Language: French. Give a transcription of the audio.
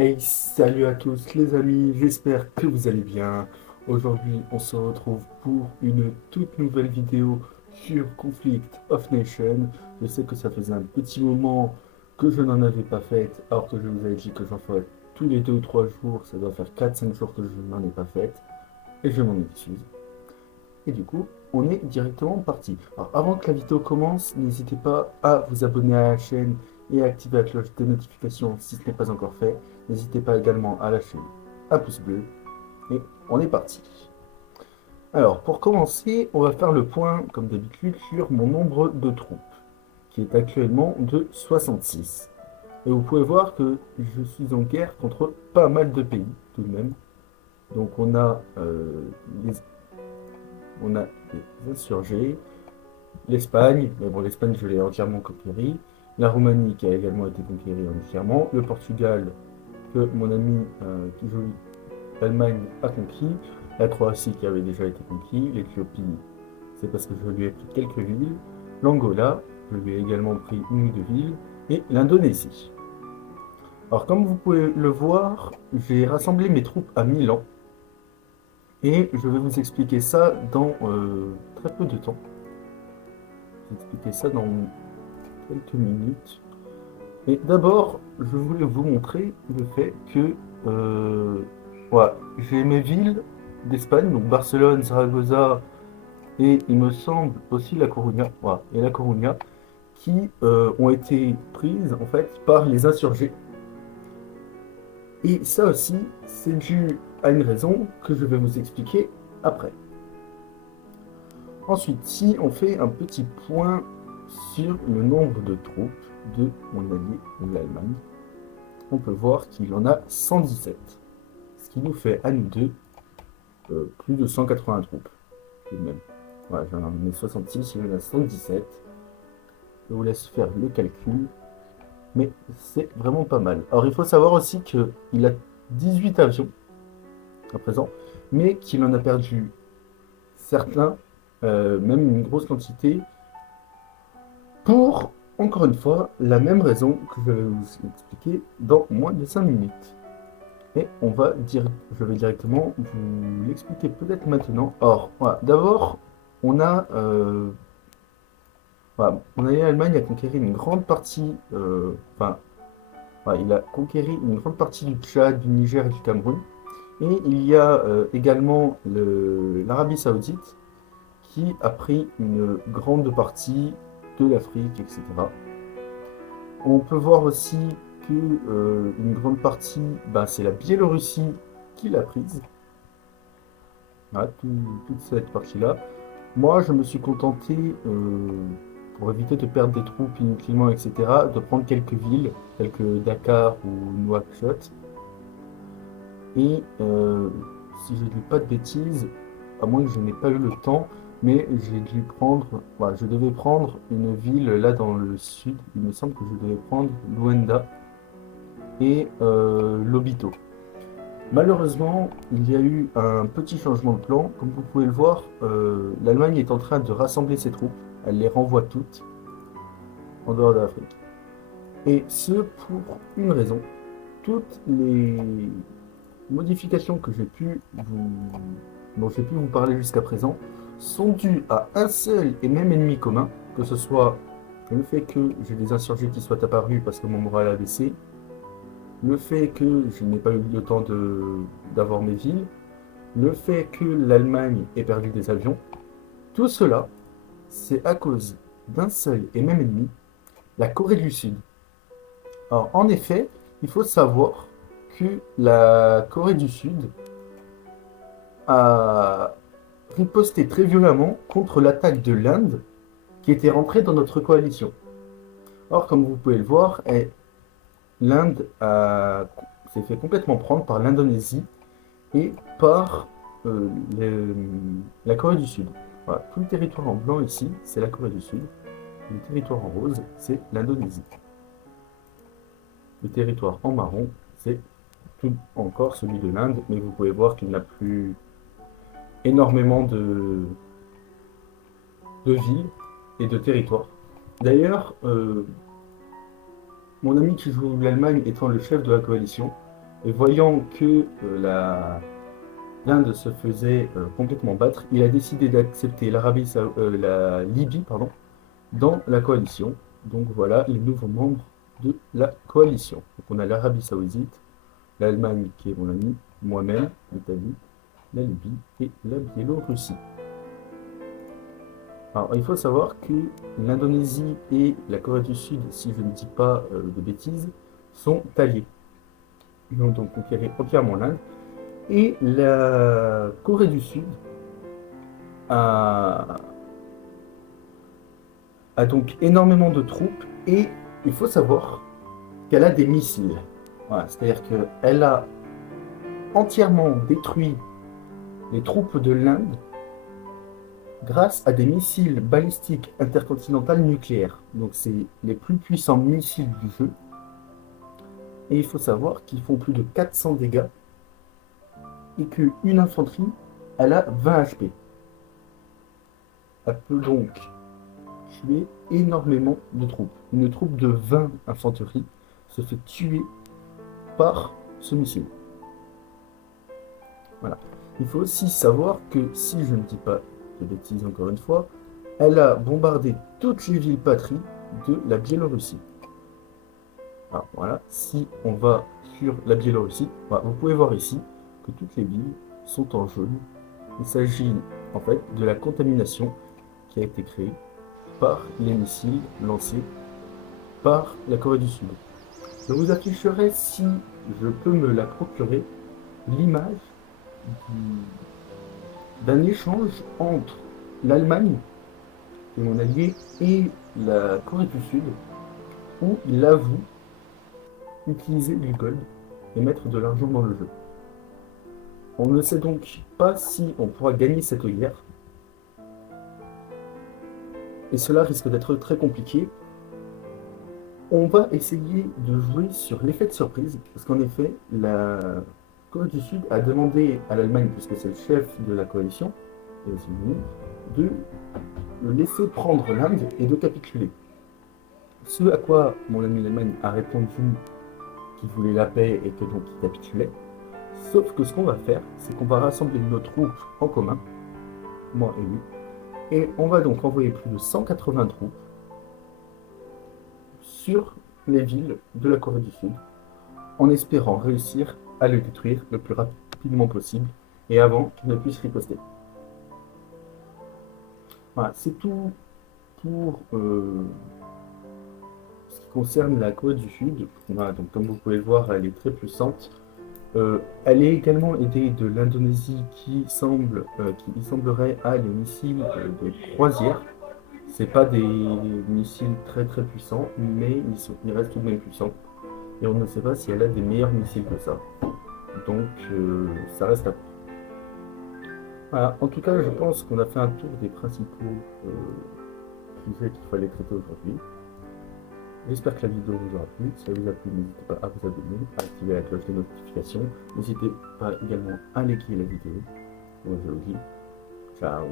Hey, salut à tous les amis, j'espère que vous allez bien. Aujourd'hui, on se retrouve pour une toute nouvelle vidéo sur Conflict of Nations. Je sais que ça faisait un petit moment que je n'en avais pas fait, alors que je vous avais dit que j'en ferais tous les 2 ou 3 jours. Ça doit faire 4 5 jours que je n'en ai pas fait, et je m'en excuse. Et du coup, on est directement parti. Alors, avant que la vidéo commence, n'hésitez pas à vous abonner à la chaîne et à activer la cloche de notification si ce n'est pas encore fait. N'hésitez pas également à lâcher un pouce bleu. Et on est parti. Alors, pour commencer, on va faire le point, comme d'habitude, sur mon nombre de troupes, qui est actuellement de 66. Et vous pouvez voir que je suis en guerre contre pas mal de pays, tout de même. Donc les, on a les insurgés, l'Espagne, mais bon, l'Espagne, je l'ai entièrement conquérie. La Roumanie, qui a également été conquérie entièrement. Le Portugal, que mon ami qui joue l'Allemagne a conquis. La Croatie, qui avait déjà été conquis. L'Éthiopie, c'est parce que je lui ai pris quelques villes. L'Angola, je lui ai également pris une ou deux villes. Et l'Indonésie. Alors, comme vous pouvez le voir, j'ai rassemblé mes troupes à Milan. Et je vais vous expliquer ça dans très peu de temps. Je vais expliquer ça dans quelques minutes. Et d'abord, je voulais vous montrer le fait que voilà, j'ai mes villes d'Espagne, donc Barcelone, Zaragoza et il me semble aussi La Coruña, voilà, et La Coruña, qui ont été prises en fait par les insurgés. Et ça aussi, c'est dû à une raison que je vais vous expliquer après. Ensuite, si on fait un petit point sur le nombre de troupes de mon allié, l'Allemagne, on peut voir qu'il en a 117. Ce qui nous fait à nous deux plus de 180 troupes. Tout de même. Voilà, j'en ai 66, il en a 117. Je vous laisse faire le calcul. Mais c'est vraiment pas mal. Alors il faut savoir aussi qu'il a 18 avions à présent, mais qu'il en a perdu certains, même une grosse quantité, pour, encore une fois, la même raison que je vais vous expliquer dans moins de 5 minutes. Et je vais directement vous l'expliquer peut-être maintenant. Or, voilà, d'abord, on a, voilà, mon allié Allemagne a conquéri une grande partie, enfin, voilà, il a conquéri une grande partie du Tchad, du Niger et du Cameroun. Et il y a également l'Arabie Saoudite qui a pris une grande partie de l'Afrique, etc. On peut voir aussi que une grande partie, bah, c'est la Biélorussie qui l'a prise. Voilà, toute cette partie-là. Moi, je me suis contenté, pour éviter de perdre des troupes inutilement, etc., de prendre quelques villes, telles que Dakar ou Nouakchott. Et si je ne dis pas de bêtises, à moins que je n'ai pas eu le temps, mais j'ai dû prendre, voilà, je devais prendre une ville là dans le sud. Il me semble que je devais prendre Luanda et Lobito. Malheureusement, il y a eu un petit changement de plan. Comme vous pouvez le voir, l'Allemagne est en train de rassembler ses troupes. Elle les renvoie toutes en dehors de l'Afrique. Et ce, pour une raison. Toutes les modifications dont j'ai pu vous parler jusqu'à présent sont dues à un seul et même ennemi commun, que ce soit le fait que j'ai des insurgés qui soient apparus parce que mon moral a baissé, le fait que je n'ai pas eu le temps d'avoir mes villes, le fait que l'Allemagne ait perdu des avions. Tout cela, c'est à cause d'un seul et même ennemi, la Corée du Sud. Alors, en effet, il faut savoir que la Corée du Sud a riposté très violemment contre l'attaque de l'Inde qui était rentrée dans notre coalition. Or, comme vous pouvez le voir, l'Inde s'est fait complètement prendre par l'Indonésie et par euh, le- la Corée du Sud. Voilà, tout le territoire en blanc ici, c'est la Corée du Sud. Le territoire en rose, c'est l'Indonésie. Le territoire en marron, c'est tout encore celui de l'Inde, mais vous pouvez voir qu'il n'a plus énormément de villes et de territoires. D'ailleurs, mon ami qui joue l'Allemagne étant le chef de la coalition, Et voyant que l'Inde se faisait complètement battre, il a décidé d'accepter la Libye, pardon, dans la coalition. Donc voilà les nouveaux membres de la coalition. Donc on a l'Arabie Saoudite, l'Allemagne qui est mon ami, moi-même, l'Italie, la Libye et la Biélorussie. Alors il faut savoir que l'Indonésie et la Corée du Sud, si je ne dis pas de bêtises, sont alliés. Ils ont donc conquéri entièrement l'Inde. Et la Corée du Sud a, a donc énormément de troupes et il faut savoir qu'elle a des missiles. Voilà, c'est-à-dire qu'elle a entièrement détruit les troupes de l'Inde grâce à des missiles balistiques intercontinentales nucléaires. Donc c'est les plus puissants missiles du jeu. Et il faut savoir qu'ils font plus de 400 dégâts et qu'une infanterie, elle a 20 HP. Elle peut donc tuer énormément de troupes. Une troupe de 20 infanteries se fait tuer par ce missile. Voilà. Il faut aussi savoir que, si je ne dis pas de bêtises encore une fois, elle a bombardé toutes les villes patries de la Biélorussie. Alors voilà, si on va sur la Biélorussie, voilà, vous pouvez voir ici que toutes les villes sont en jaune. Il s'agit en fait de la contamination qui a été créée par les missiles lancés par la Corée du Sud. Je vous afficherai, si je peux me la procurer, l'image d'un échange entre l'Allemagne, qui est mon allié, et la Corée du Sud, où il avoue utiliser du gold et mettre de l'argent dans le jeu. On ne sait donc pas si on pourra gagner cette guerre, et cela risque d'être très compliqué. On va essayer de jouer sur l'effet de surprise, parce qu'en effet, la Corée du Sud a demandé à l'Allemagne, puisque c'est le chef de la coalition, et aussi de le laisser prendre l'Inde et de capituler. Ce à quoi mon ami l'Allemagne a répondu qu'il voulait la paix et que donc il capitulait. Sauf que ce qu'on va faire, c'est qu'on va rassembler nos troupes en commun, moi et lui, et on va donc envoyer plus de 180 troupes sur les villes de la Corée du Sud, en espérant réussir à le détruire le plus rapidement possible et avant qu'il ne puisse riposter. Voilà, c'est tout pour ce qui concerne la Corée du Sud. Voilà, donc comme vous pouvez le voir, elle est très puissante. Elle est également aidée de l'Indonésie qui semblerait à les missiles de croisière. C'est pas des missiles très très puissants, mais ils restent tout de même puissants. Et on ne sait pas si elle a des meilleurs missiles que ça. Donc ça reste à voir. Voilà. En tout cas, je pense qu'on a fait un tour des principaux sujets qu'il fallait traiter aujourd'hui. J'espère que la vidéo vous aura plu. Si elle vous a plu, n'hésitez pas à vous abonner, à activer la cloche de notification. N'hésitez pas également à liker la vidéo. Moi je vous dis ciao.